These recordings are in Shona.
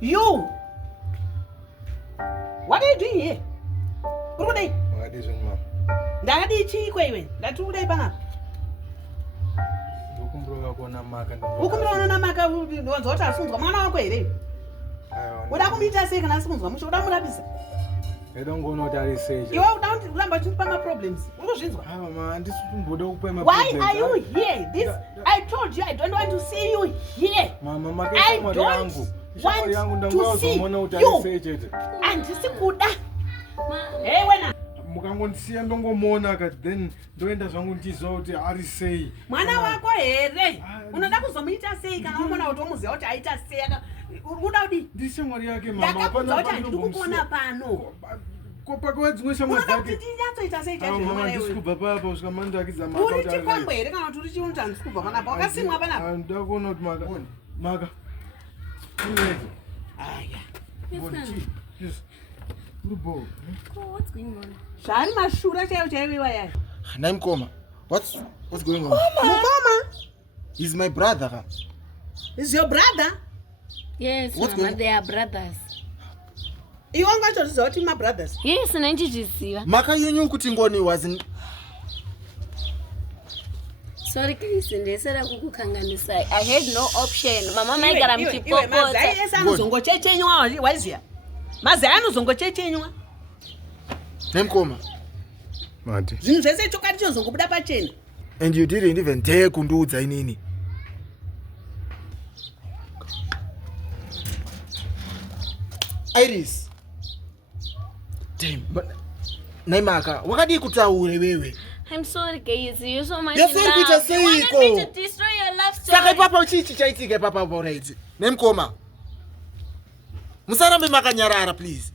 You! What are you doing here? What are you? What is it, ma'am? Daddy Chikwe, that's what they ban. Ukumroga na maka wazota afunzwa mwana wako ere. Uda kumita seka na afunzwa musho uda mulabisa. I don't go no that say. You don't remember to pay my problems. Man, this problems. Why are you here? I told you I don't want to see you here. Mama, I don't want to see you. And sikuda. Hey, wena. Mukangondisiya ndongomona ka then ndoenda zvangu ndizoti ari sei. Mwana wako here. Unoda kuzomuita sei kana umona kuti umuziva kuti aita sei aka uda kudi. Ndishamwari yake mama. Ndakakuudza kuti handidi kukuona pano. Kopakwa dzimwe shamwari dzake. Unoda kuti ndinyazoita sei chaizvo mama ndisikuba papa usika mandakidza maka. Uri chikwambo here kana kuti uri chiunta ndisikuba panapa. Wakasimwa panapa. Ndakuona kuti maka. Aya. Yes. What's going on? Shari mashura chaiyo waya. Naim Koma. What's going on? Mukoma. He's my brother. Is your brother? Yes, Mama, they are brothers. You want to resort to my brothers? Yes, nanjijisiwa. Maka yunyu kuti ngoni wasn't. Sorry, ndisera kukukanganisa. I had no option. Mama maigara mchipopota. Mazai esano zongo chechenywa wazia. Mazai anozongo chechenywa. Naim Koma. Mati. Zvinhu zvese chokati chozongobuda pachena. And you didn't even dare kunduudza inini. Iris. Damn, but Naimaka, wakadi kutaure wewe? I'm sorry, guys. You're so much You're in so love. bitter, say You wanted go. me to destroy your love story. Saka papa uchichi chaitike papa already. Naim Koma. Musarambe makanyarara, please.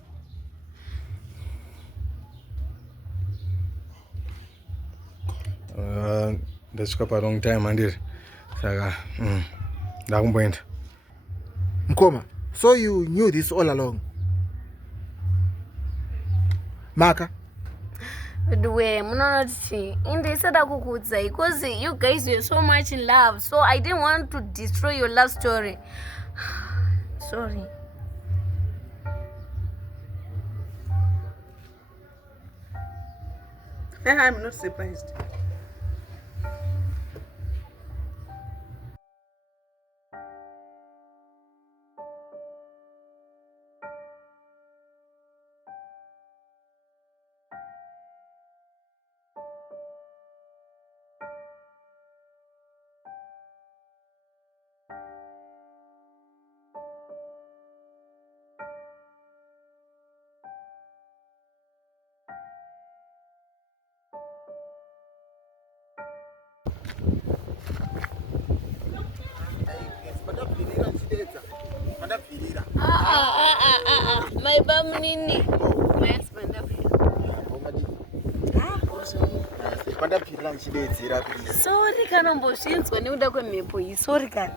That's a long time, and Saka. Ndakumboenda. Mkoma, so you knew this all along? Maka? Dwe, munonoti indisada kukuudza because you guys were so much in love, so I didn't want to destroy your love story. Sorry. I'm not surprised. My bum nini. My husband up here. Sorry kana mboshinzwa nekuda kwemhepo iyi. Sorry kana.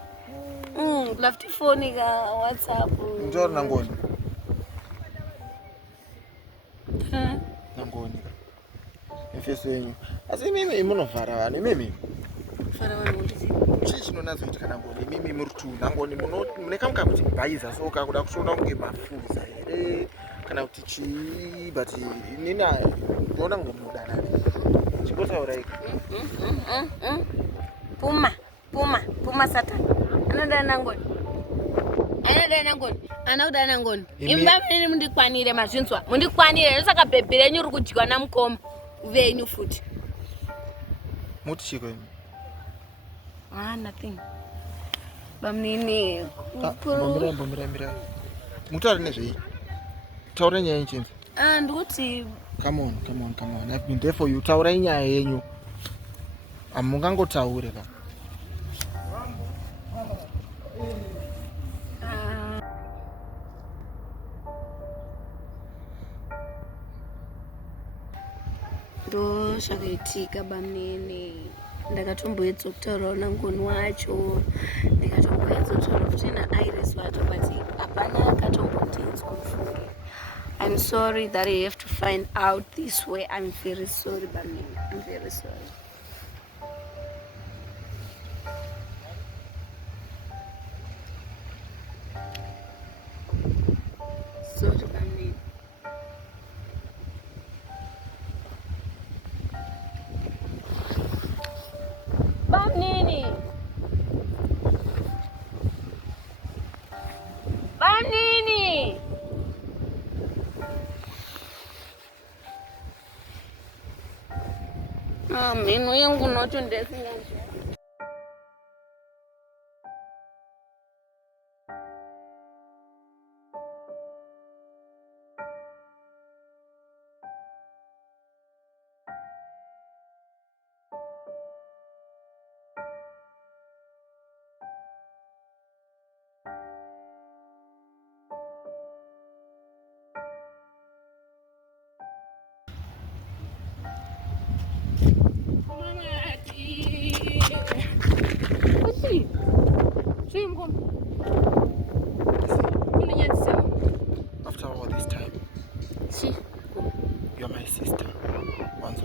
Lafti phone ka WhatsApp. Njoro nangoni. Nangoni. Efeso yenyu. Asi mimi imunovhara vanhu mimi. Fara vanhu ndisi. Chichi nonazoitika nangoni mimi muri tu nangoni mune kamuka kuti bhaiza soka kuda kushona kunge mafuza here kana kuti chii but nina ndona kunge munodanana. Chimbotaura iko. Puma Satan. Anoda nangoni. Anoda nangoni. Imba mini mundikwanire mazvinzwa. Mundikwanire saka bhebhi renyu uri kudyiwa namukoma. venyu futhi. Muti chiko. Nothing. Bamnini. Mbomira. Mutaura nezvei? Taura nyaya yenchinzi. Ndikuti Come on. I've been there for you. Taura nyaya yenyu. Amungangotaure ka. ndo zvakaitika bamnini. Ndakatomboedza kutaurawo nangoni wacho, ndikatomboedza kutaura futi naIris wacho, but hapana akatombondinzwa mufunge. I'm sorry that I have to find out this way. I'm very sorry bamnini. I'm very sorry. Sorry bamnini. Bamnini. Mhino yangu nocho ndesinganzwa. After all this time, you're my sister. Wanzo.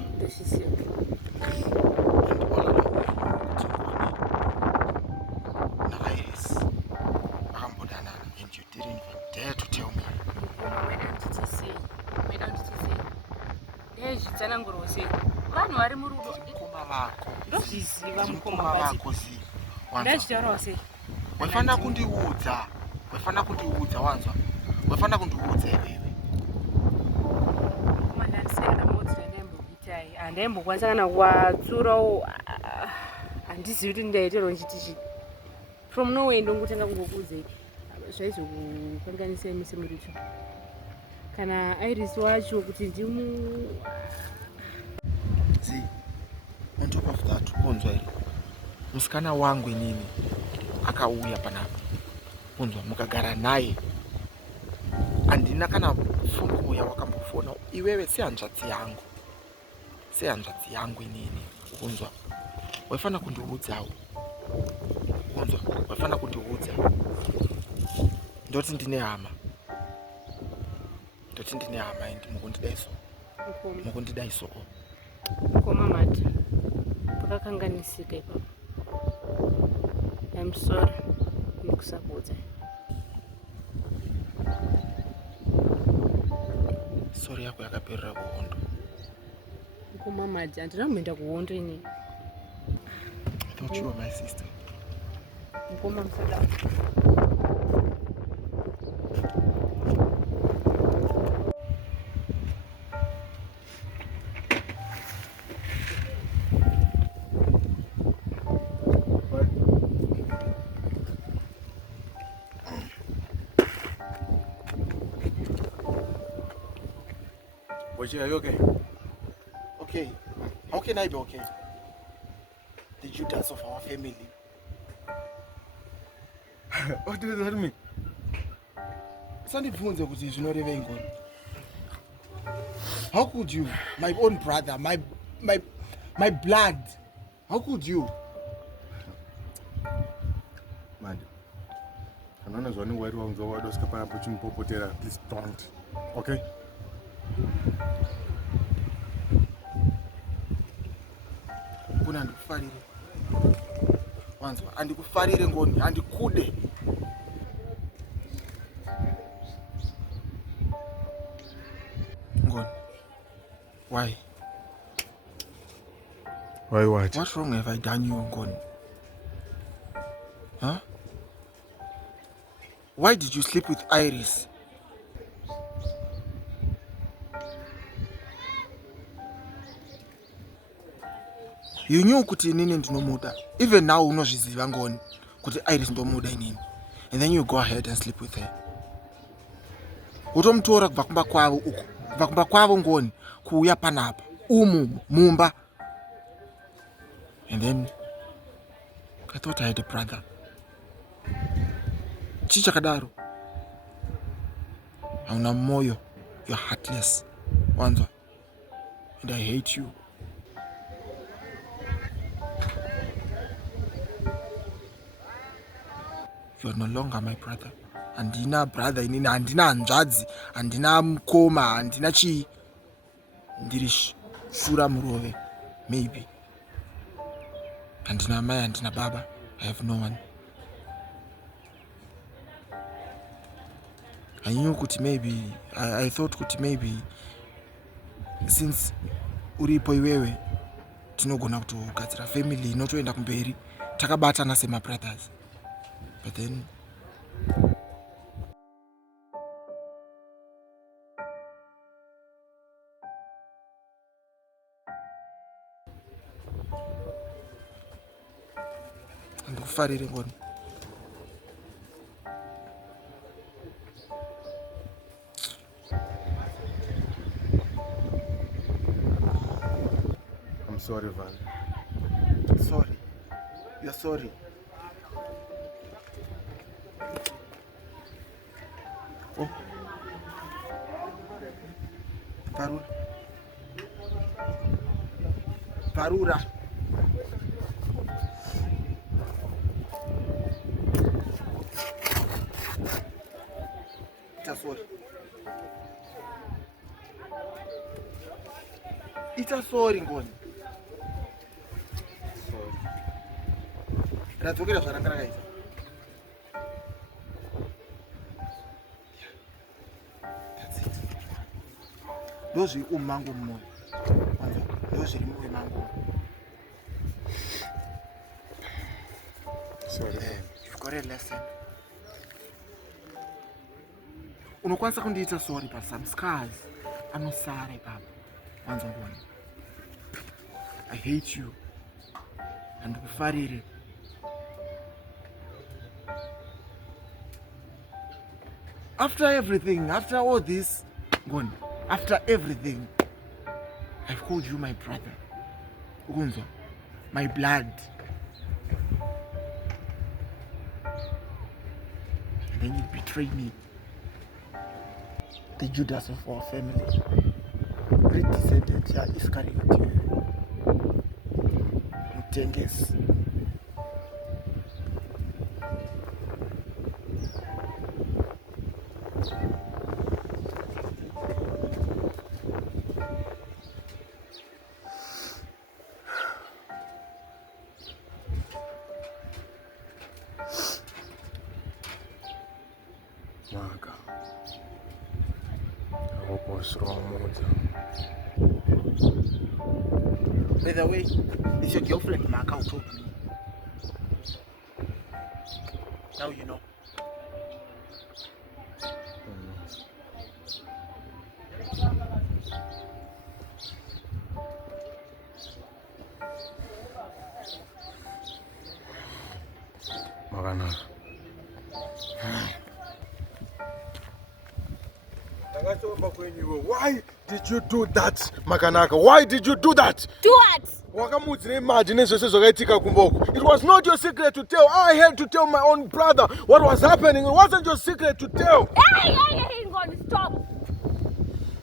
And all along, Iris, and you didn't even dare to tell me. Wefana kundiudza wanzwa. Wefana kundiudza iwewe. Andembokwanisa kana kuwatsurawo handizivi kuti ndaitero nchitichi. From nowhere ndongotanga kungokuudzai zvaizokukanganisai mise muricho. Kana Iris wacho kuti See, on top of that, kunzwa iri. Musikana wangu inini akauya panapa. Kunzwa mukagara naye. Andina kana fungo yawakambofona iwewe sehanzvadzi yangu inini. Kunzwa waifana kundiudzawo. Kunzwa waifana kundiudza. Ndoti ndine hama and mukundidaiso. Mukoma mati pakakanganisika ipapo. I'm sorry ndikusabudza. Sorry yako yakaperera kuhondo. Mukoma mati handina kumboenda kuhondo inini. I thought you were my sister. Mukoma musada. Are you okay? Okay. How can I be okay? The Judas of our family. What does that mean? Sandibvunze kuti zvinoreva ingoni. How could you, my own brother, my blood? How could you? Mad. Kanona zvani wari wanzo wadoska panapo chimupopotera. Please don't. Okay? Kuna ndikufarire. Wanzwa, andikufarire ngoni, andikude. Ngoni. Why? Why what? What wrong have I done you, Ngoni? Huh? Why did you sleep with Iris? You knew kuti inini ndinomuda. Even now unozviziva ngoni kuti Iris ndomuda inini. And then you go ahead and sleep with her. Utomtora kubva kumba kwavo uko. Kubva kumba kwavo ngoni kuuya panapa. Mumba. And then I thought I had a brother. Chichakadaro. Hauna moyo. You're heartless. Wanzwa. And I hate you. You are no longer my brother. Andina brother inini, andina hanzvadzi, andina mukoma, andina chii. Ndiri shura murove. Maybe. Andina mai, andina baba. I have no one. I knew kuti maybe, I thought kuti maybe, since uripo iwewe, tinogona kutogadzira family, inotoenda kumberi, takabatana sema brothers. But then ndikufarire ngoni. I'm sorry, Val. Sorry. You're sorry. Oh. Parura. Ita sorry ngoni. Sorry. Radzokera zvakanaka izvo. That's it. Ndozviri umango mmoyo. Ndozviri mumwoyo mangu. Sorry. You've got a lesson. Unokwanisa kundiita sorry but some scars anosara ipapa. Wanzwa ngoni. I hate you. And kufarire. After everything, after all this, Ngoni, after everything, I've called you my brother. Ukunzwa, my blood. And then you betray me. The Judas of our family. Great descendant, ya Iscariot. Mutengesi. Maka. I hope I was wrong. By the way, it's your girlfriend, Maka, who told me. Now you know. Makanaka. Why did you do that, Makanaka? Why did you do that? Do what? It was not your secret to tell. I had to tell my own brother what was happening. It wasn't your secret to tell. Hey, Ngoni, stop.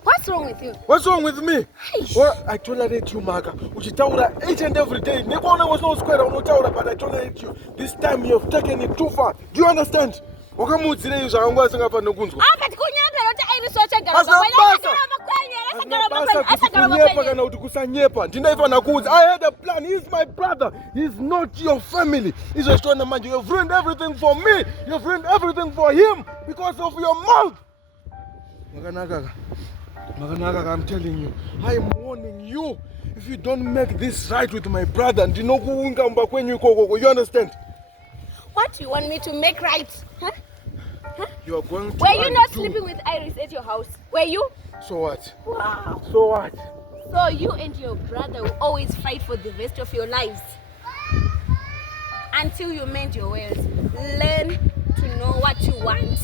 What's wrong with you? What's wrong with me? Hey. Well, I tolerate you, Maka. Uchitaura each and every day. Nikona was no square, but I tolerate you. This time you have taken it too far. Do you understand? I had a plan. He's my brother. He's not your family. He's a strong man. You have ruined everything for me. You have ruined everything for him because of your mouth. Makanaka, I'm telling you, I am warning you. If you don't make this right with my brother, you understand? What do you want me to make right? Huh? You are going to Were you not sleeping with Iris at your house? Were you? So what? Wow. So what? So you and your brother will always fight for the rest of your lives until you mend your ways. Learn to know what you want.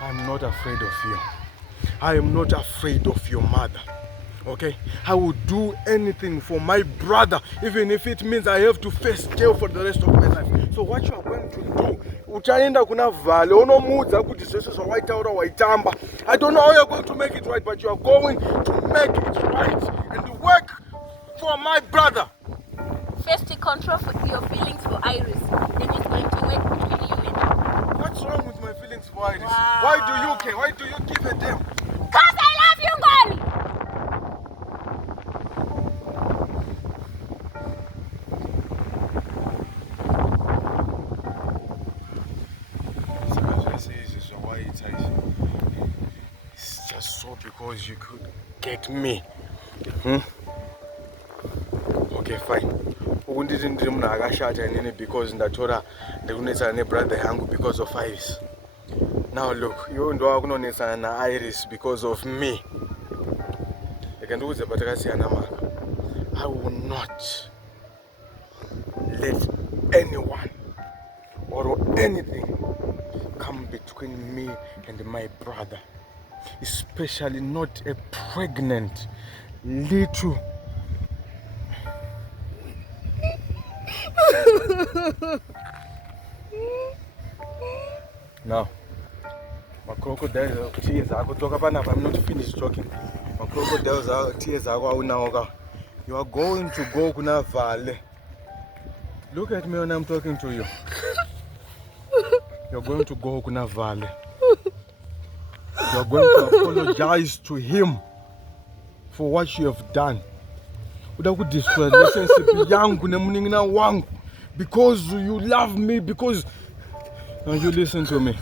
I'm not afraid of you. I am not afraid of your mother. Okay? I will do anything for my brother, even if it means I have to face jail for the rest of my life. So what you are going to do, uchaenda kuna vale, unomudza kuti zvese zvawaitaura waitamba. I don't know how you're going to make it right, but you are going to make it right and work for my brother. First, control your feelings for Iris. Then it's going to work between you and her. What's wrong with my feelings for Iris? Wow. Why do you care? Why do you give a damn? Because I love you, Ngoli! It's just so because you could get me. Okay, fine. Because ndatora ndikunetsana nebrother yangu because of Iris. Now look, you ndo wakunonetsana na Iris because of me. I will not let anyone or anything come between me and my brother, especially not a pregnant little. Now, my crocodile tears are talk about. I'm not finished talking. My crocodile's tears are now. You are going to go kuna vale. Look at me when I'm talking to you. You're going to go kuna vale. You're going to apologize to him for what you have done. Without destroy relationship yangu na muningina wangu because you love me. Because now you listen to me.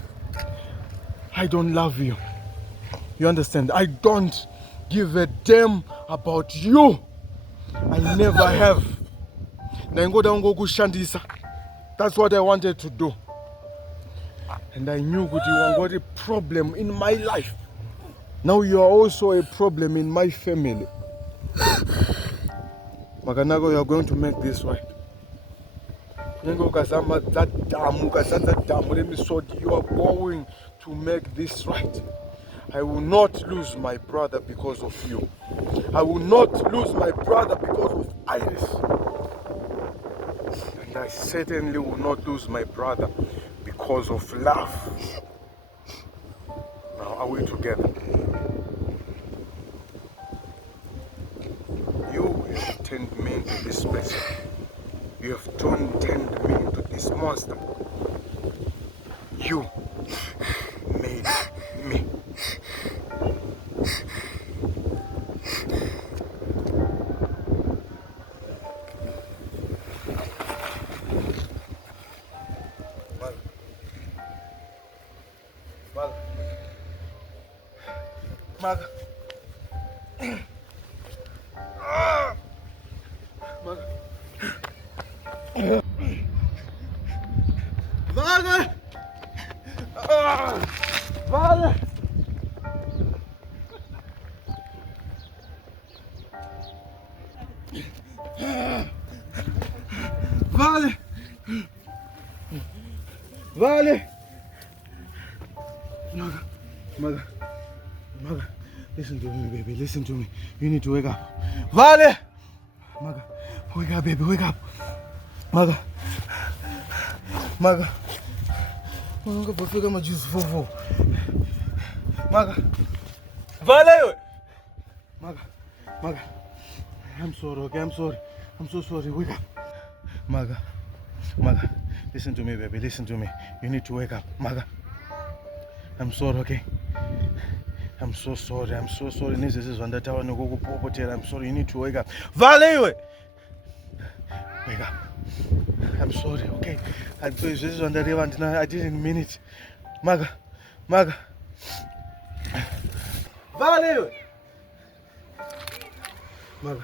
I don't love you. You understand? I don't give a damn about you. I never have. That's what I wanted to do. And I knew that you got a problem in my life. Now you are also a problem in my family. Maganago, you are going to make this right. You are going to make this right. I will not lose my brother because of you. I will not lose my brother because of Iris. And I certainly will not lose my brother because of love. Now, are we together? You have turned me into this person. You have turned me into this monster. You made me. Maga. Vale! Vale! Vale! Vale! Maga. Maga, listen to me, baby. Listen to me. You need to wake up. Vale! Maga, wake up, baby. Wake up. Maga. Maga. I'm going to my juice. Maga. Vale! Maga. Maga. I'm sorry, okay? I'm sorry. I'm so sorry. Wake up. Maga. Maga. Listen to me, baby. Listen to me. You need to wake up. Maga. I'm sorry, okay? I'm so sorry. I'm so sorry. I'm sorry. You need to wake up. Vale! Wake up. I'm sorry, okay? I didn't mean it. Maga. Maga. Vale! Maga.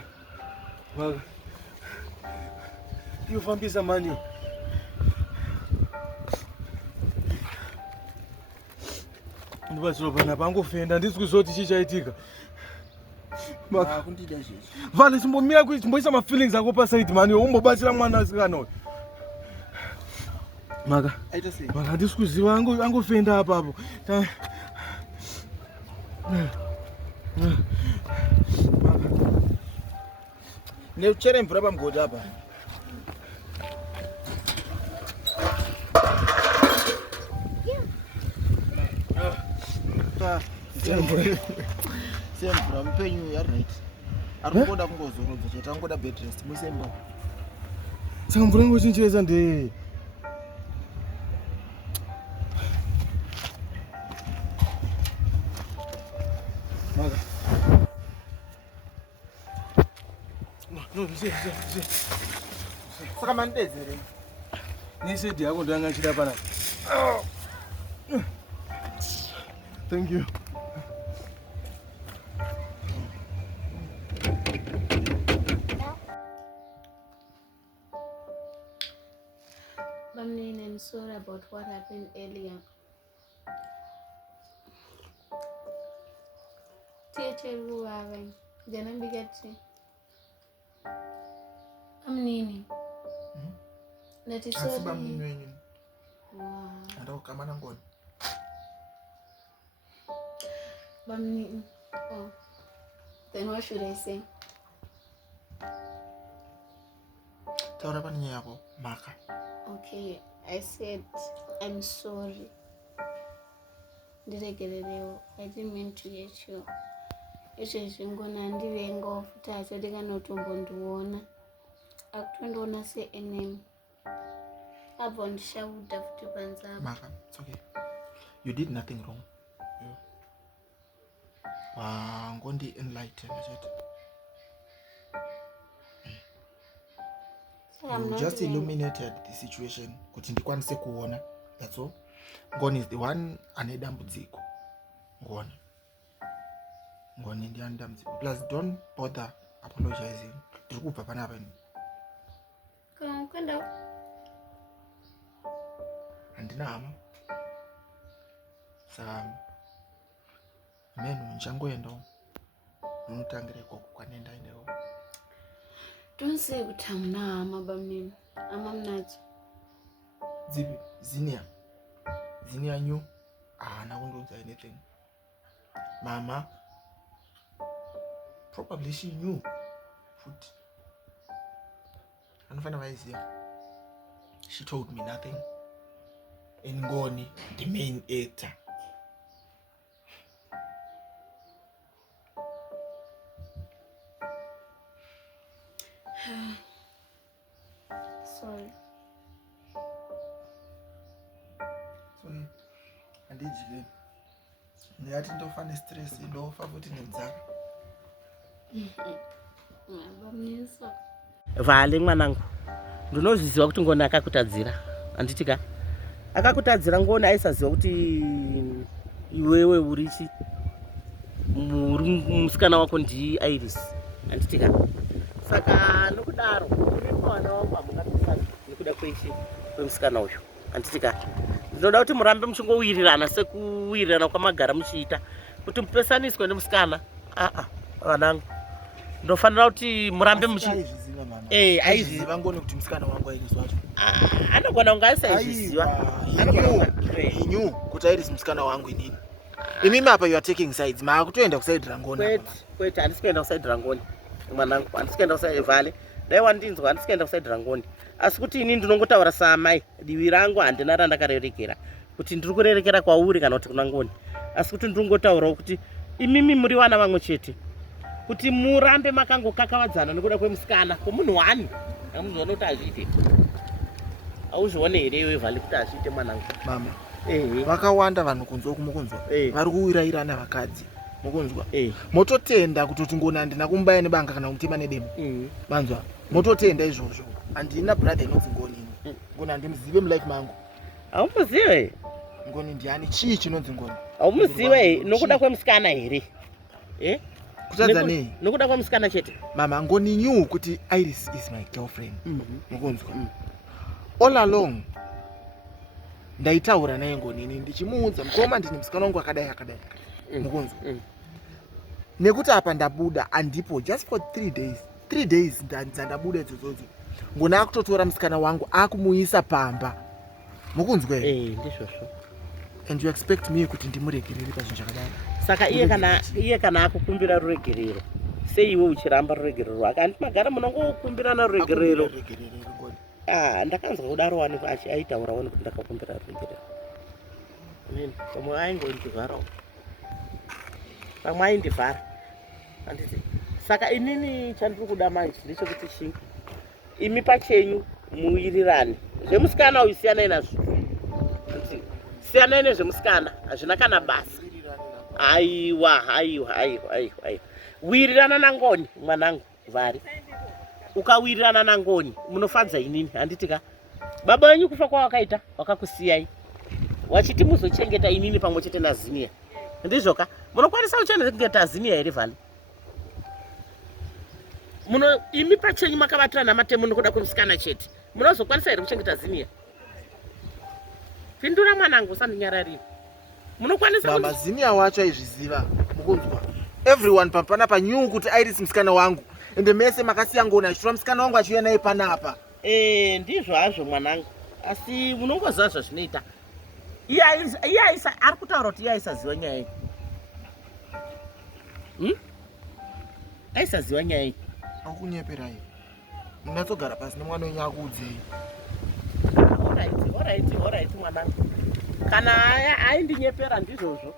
Maga. You found some money. Ndibatsiro panapa angofenda ndisi kuzoti chichaitika. Kundida izvezvi. Vale chimbomira kuti chimboisa mafeelings ako pasaidi mani umbobatsira mwana asikana uyu. Maka. Aita sei? Maka ndisi kuziva angofenda apapo. Neuchere mvura pamugodhi apa. Semvura mupenyu yaright. Arikungoda kungozorodza chete angoda bed rest musemba. Saka mvura ingochinjiresa ndei. Maka. No, Saka mandedzere. Nesedi yako ndanga chida pana. Thank you. Bamnene, I'm sorry about what happened earlier. Tieteruwawe, janambikati. Bamnene. That is sorry. Asiba mwenyu. Wow. Andaukamana ngoni. Bamnene. Oh. Then what should I say? Taura panyaya yako Maka. Okay, I said I'm sorry. Ndiregererewo. I didn't mean to hurt you. Izvezvi ngona ndivengawo futi asati kanotombondiona. Akutondiona se-enemy. Abva ndishauda futi panzapa. Maka, it's okay. You did nothing wrong. Ngondi enlighten chete. You just illuminated the situation kuti ndikwanise kuona. That's all. Ngoni is the one ane dambudziko. Ngoni ndi ane dambudziko. Plus don't bother apologizing. Ndiri kubva panapa. Kwenda. Handina hama. Saka menu nchangoendawo. Unotangire koko kwanenda inewo. Don't say kuti hamuna hama Bamnene. Hama munadzo. Dzipi? Zinia nyu? Haana kundonza anything. Mama, probably she knew. Futi. Anofana vaiziva. She told me nothing. And Ngoni, the main actor. Sorry. Sorry. Andijike. Ndiyati ndofane stress ndofa futhi nenzaka. Bamnene. Vale mwanangu. Ndinozviziva kuti Ngoni akakutadzira. Anditika. Akakutadzira Ngoni aisaziva kuti iwewe urichi musikana wako ndi Iris. Anditika. Saka nokudaro uri mwana wangu hamungapesani nekuda kweshe kwemusikana uyu. Anditika. Ndinoda kuti murambe muchingowirirana sekuwirirana kwamagara muchiita kuti mupesaniswe nemusikana. Vanangu. Ndofanira kuti murambe Aizviziva mama. Aizviziva Ngoni kuti musikana wangu Iris wacho. Anogona kunge aisaiziva. He knew kuti Iris musikana wangu inini. Imimi apa you are taking sides. Kutoenda kuside raNgoni. Kwete handisi kuenda kuside raNgoni. Mwanangu handisi kuenda kuside Vale. Dai wandinzwa handisi kuenda kuside raNgoni. Asi kuti ini ndinongotaura samai divi rangu handina randakarerekera. Kuti ndiri kurerekera kwauri kana kuti kuna Ngoni. Asi kuti ndinongotaurawo kuti imimi muri vana vamwe chete. Kuti murambe makangokakavadzana nekuda kwemusikana kwomunhu wani. Amuzoona kuti azviite. Auzvione here iwe Vale kuti azviite mwanangu. Mama. Vakawanda vanhu kunzwa kumukunzwa. Vari kuwirairana vakadzi. Mukunzwa. Mototenda kuti Ngoni handina kumubaya nebanga kana kumutema nedemo. Manzwa. Mototenda izvozvo. Handina brother inonzi Ngoni. Ngoni handimuzive mulife mangu. Haumuzive? Ngoni ndiani? Chii chinonzi Ngoni? Haumuzive nokuda kwemusikana here? Kutadza nei? Nokuda kwemusikana chete. Mama, Ngoni knew kuti Iris is my girlfriend. Mukunzwa. All along ndaitaura naye Ngoni ndichimuudza mukoma ndine musikana wangu akadai mukunzwa nekuti apa ndabuda andipo just for 3 days dzandabuda idzodzo Ngoni akutotora musikana wangu akumuisa pamba mukunzwa ndizvozvo and you expect me kuti ndimuregerere pazvinhu zvakadai saka iye kana akukumbira ruregerero sei iwe uchiramba ruregerero rwake handi magara munongokumbirana ruregerero ndakanzwa kudaro wani aitaura wani kuti ndakakumbira ruregerero pamwe aingondivharawo pamwe aindivhara handiti saka inini chandiri kuda manje ndechekuti chii imi pachenyu muwirirane zvemusikana uyu siyanai nazvo siyanai nezvemusikana hazvina kana basa aiwa wirirana naNgoni mwanangu vari ukawirirana naNgoni munofadza inini handitika baba wenyu kufa kwawakaita wakakusiyai wachiti muzochengeta inini pamwe chete naZinia ndizvoka munokwanisa kuchengeta Zinia here vhali imi pachenyu makavatirana matemo nokuda kwemusikana chete munozokwanisa here kuchengeta Zinia pindura mwanangu usandinyararira munokwanisa mama Zinia wacho aizviziva mukunzwa everyone pampana panyu kuti Iris musikana wangu ende mese makasiya Ngoni achitora musikana wangu achiuya naye panapa ndizvo hazvo mwanangu asi munongoziva zvazvinoita iye ari kutaura kuti iye aisaziva nyaya iyi aisaziva nyaya iyi akukunyeperai munatsogara pasi nemwana wenyu akuudzei alright mwanangu kana aindinyepera ndizvozvo